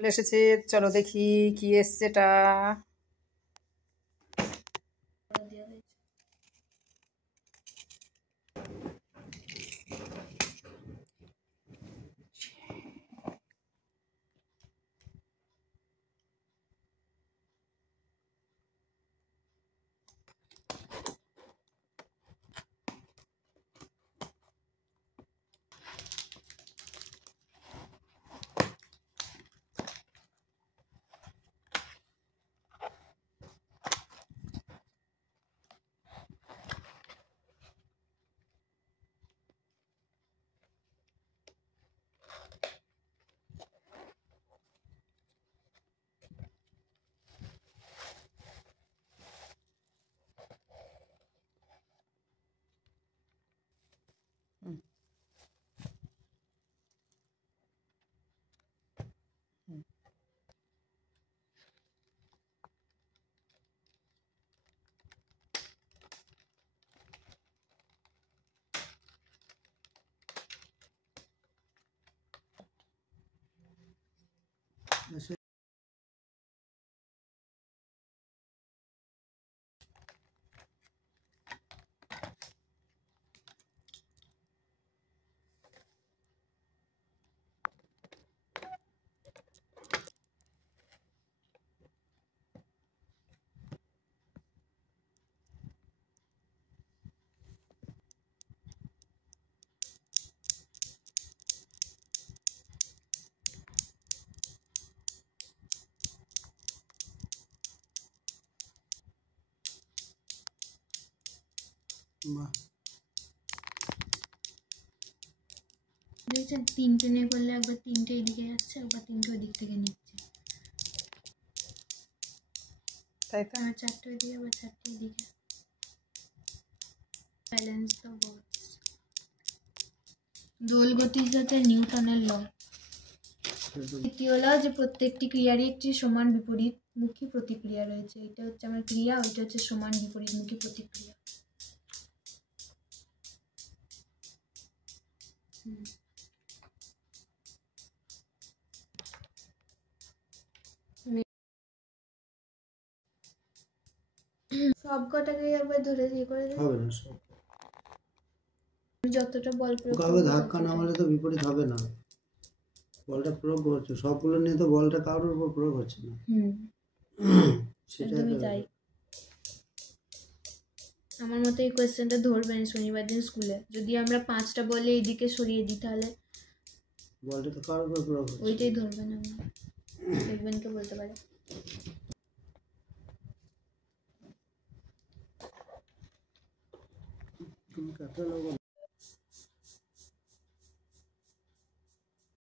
চলে এসেছে, চলো দেখি কি এসছে এটা। দেখছেন, তিনটে নিয়ে করলে একবার তিনটে এদিকে যাচ্ছে, একবার তিনটে ওই দিক থেকে নিচ্ছে, তাই তো। আর চারটে ওইদিকে, আবার চারটে এদিকে। Balance the words. দোল গতিজতে নিউটনের ল। দ্বিতীয় ল যে প্রত্যেকটি ক্রিয়ারই একটি সমান বিপরীতমুখী প্রতিক্রিয়া রয়েছে। এটা হচ্ছে আমার ক্রিয়া, ওইটা হচ্ছে সমান বিপরীতমুখী প্রতিক্রিয়া। সব কটাকে একবার ধরে দিয়ে করে দেবে হবে না, সব যতটা বল প্রয়োগ কাউকে ধাক্কা না মারলে তো বিপরীত হবে না। বলটা প্রয়োগ হচ্ছে সবগুলো নিয়ে, তো বলটা কারোর উপর প্রয়োগ হচ্ছে না। একদমই তাই। আমার মতে এই কোয়েশ্চেনটা ধরবেন শনিবার দিন স্কুলে। যদি আমরা 5টা বলে এইদিকে সরিয়ে দিই তাহলে বলটা তো কারোর উপর প্রয়োগ হচ্ছে, ওইটাই ধরবেন। আমরা দেখবেন কে বলতে পারে। তুমি কাটা লাগো।